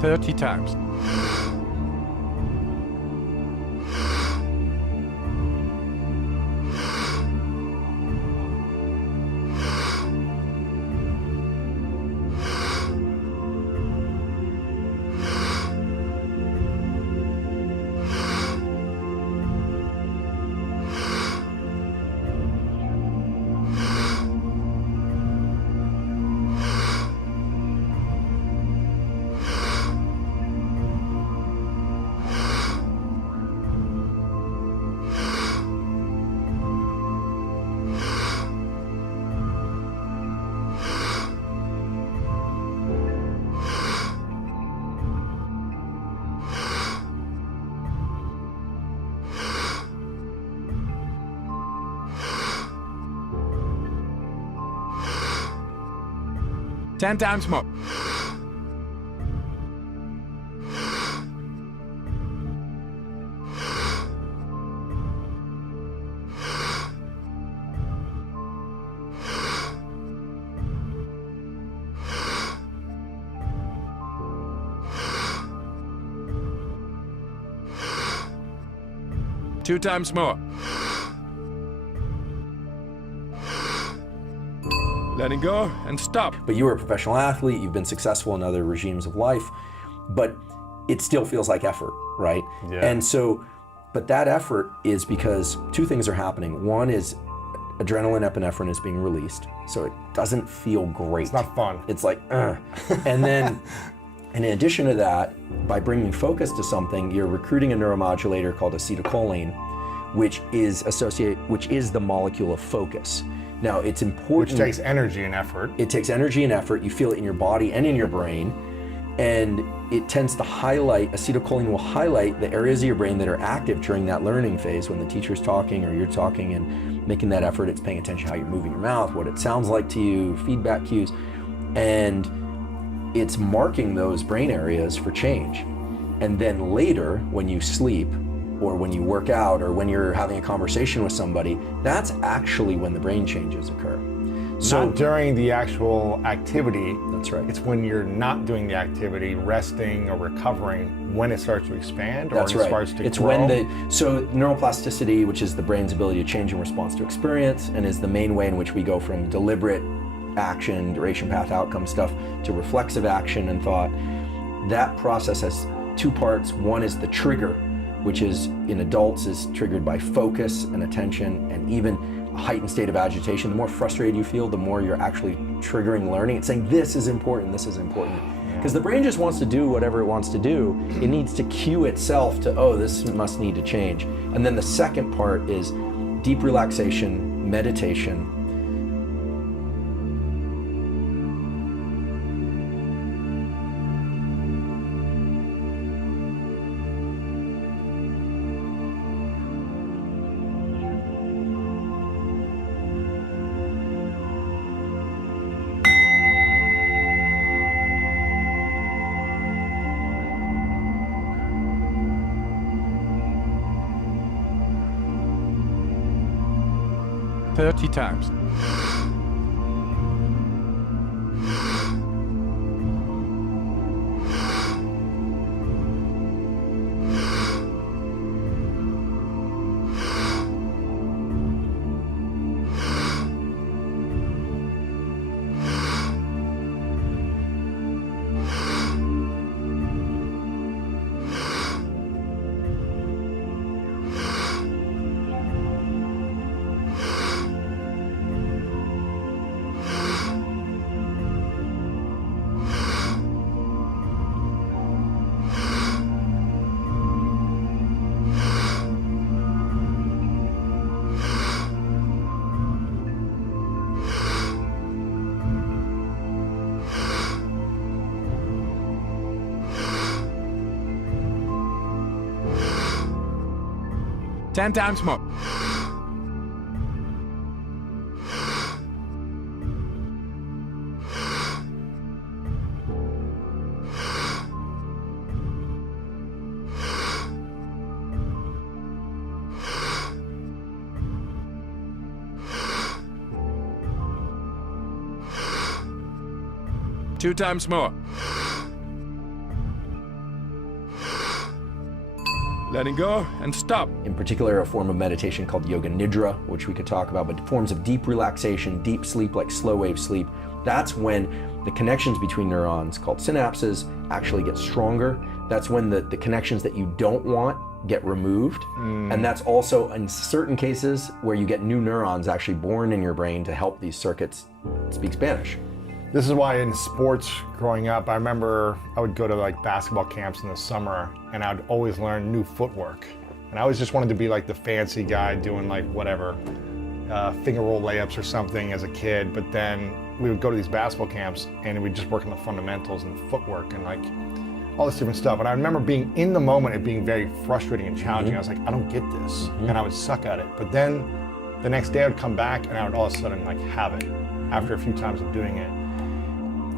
30 times. Ten times more. Two times more. Letting go and stop. But you were a professional athlete, you've been successful in other regimes of life, but it still feels like effort, right? Yeah. And so, but that effort is because two things are happening. One is adrenaline, epinephrine is being released, so it doesn't feel great. It's not fun. It's like, And then, and in addition to that, by bringing focus to something, you're recruiting a neuromodulator called acetylcholine, which is the molecule of focus. Now, it's important. Which takes energy and effort. It takes energy and effort. You feel it in your body and in your brain. And it tends to highlight, acetylcholine will highlight the areas of your brain that are active during that learning phase when the teacher's talking or you're talking and making that effort. It's paying attention to how you're moving your mouth, what it sounds like to you, feedback cues. And it's marking those brain areas for change. And then later, when you sleep, or when you work out, or when you're having a conversation with somebody, that's actually when the brain changes occur. So not during the actual activity. That's right. It's when you're not doing the activity, resting or recovering, when it starts to expand, or that's when right. it starts to it's grow. So neuroplasticity, which is the brain's ability to change in response to experience, and is the main way in which we go from deliberate action, duration path outcome stuff, to reflexive action and thought. That process has two parts. One is the trigger, which is in adults is triggered by focus and attention and even a heightened state of agitation. The more frustrated you feel, the more you're actually triggering learning. It's saying this is important, this is important. Because the brain just wants to do whatever it wants to do. It needs to cue itself to, oh, this must need to change. And then the second part is deep relaxation, meditation. Thirty times. Ten times more. Two times more. letting go, and stop. In particular, a form of meditation called yoga nidra, which we could talk about, but forms of deep relaxation, deep sleep, like slow wave sleep. That's when the connections between neurons, called synapses, actually get stronger. That's when the connections that you don't want get removed. And that's also in certain cases where you get new neurons actually born in your brain to help these circuits speak Spanish. This is why in sports growing up, I remember I would go to like basketball camps in the summer and I'd always learn new footwork. And I always just wanted to be like the fancy guy doing like whatever, finger roll layups or something as a kid. But then we would go to these basketball camps and we'd just work on the fundamentals and the footwork and like all this different stuff. And I remember being in the moment, it being very frustrating and challenging. I was like, I don't get this. And I would suck at it. But then the next day I would come back and I would all of a sudden like have it after a few times of doing it.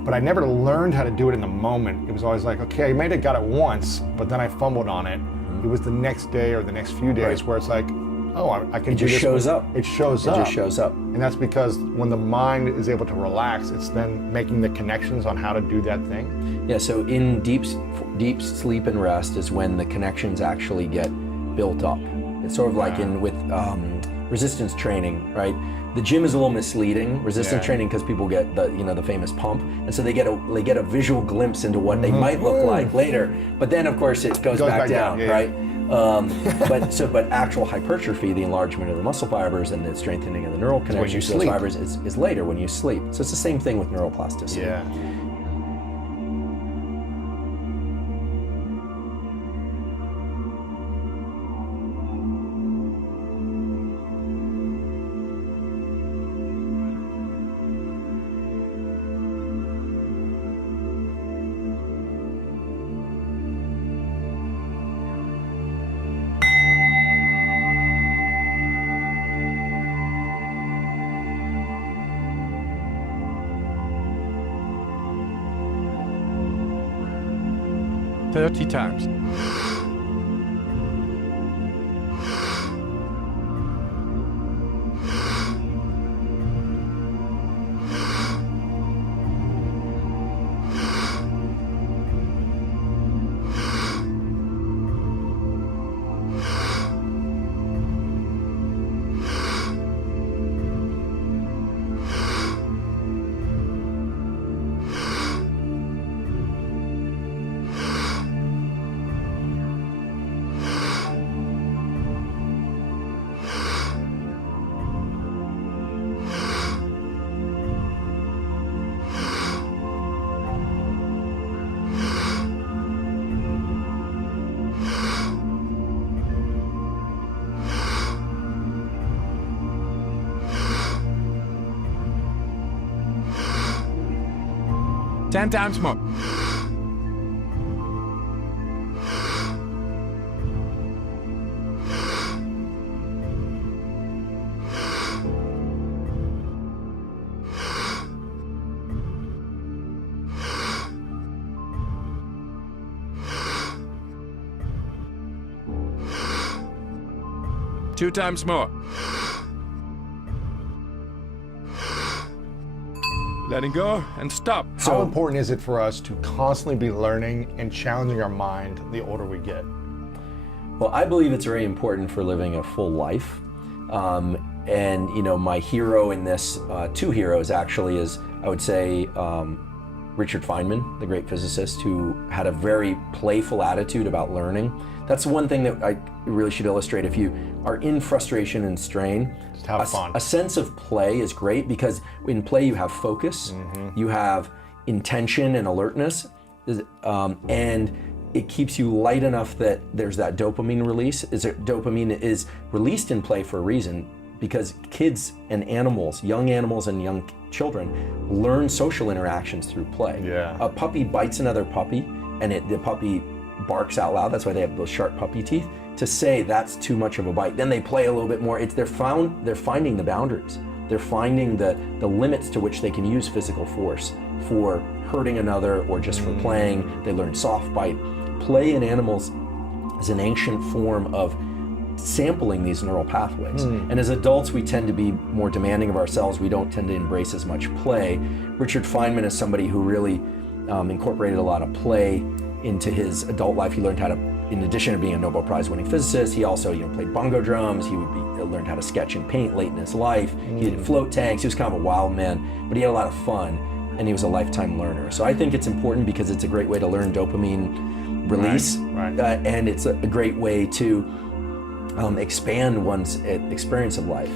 But I never learned how to do it in the moment. It was always like, okay, I might have got it once, but then I fumbled on it. It was the next day or the next few days where it's like, oh, I can do this. It just shows up. It shows up. It just shows up. And that's because when the mind is able to relax, it's then making the connections on how to do that thing. Yeah, so in deep sleep and rest is when the connections actually get built up. It's sort of like with resistance training, right? The gym is a little misleading, resistance training, because people get the famous pump, and so they get a visual glimpse into what they might look like later. But then, of course, it goes back down, right? But actual hypertrophy, the enlargement of the muscle fibers and the strengthening of the neural connections to those fibers is later when you sleep. So it's the same thing with neuroplasticity. Yeah. Thirty times. Ten times more. Two times more. Letting go and stop. How important is it for us to constantly be learning and challenging our mind the older we get? Well, I believe it's very important for living a full life. And my hero in this, two heroes actually, is I would say Richard Feynman, the great physicist, who had a very playful attitude about learning. That's one thing that I really should illustrate. If you are in frustration and strain, just have fun. A sense of play is great, because in play you have focus, you have intention and alertness, and it keeps you light enough that there's that dopamine release. Dopamine is released in play for a reason, because kids and animals, young animals and young children, learn social interactions through play. Yeah. A puppy bites another puppy, and the puppy barks out loud. That's why they have those sharp puppy teeth, to say that's too much of a bite. Then they play a little bit more. They're finding the boundaries. They're finding the limits to which they can use physical force for hurting another or just for playing. They learn soft bite. Play in animals is an ancient form of sampling these neural pathways. And as adults, we tend to be more demanding of ourselves. We don't tend to embrace as much play. Richard Feynman is somebody who really incorporated a lot of play into his adult life. He learned how to in addition to being a Nobel Prize winning physicist, he also played bongo drums. He learned how to sketch and paint late in his life. He did float tanks. He was kind of a wild man, but he had a lot of fun, and he was a lifetime learner. So I think it's important because it's a great way to learn dopamine release, Right. And it's a great way to expand one's experience of life.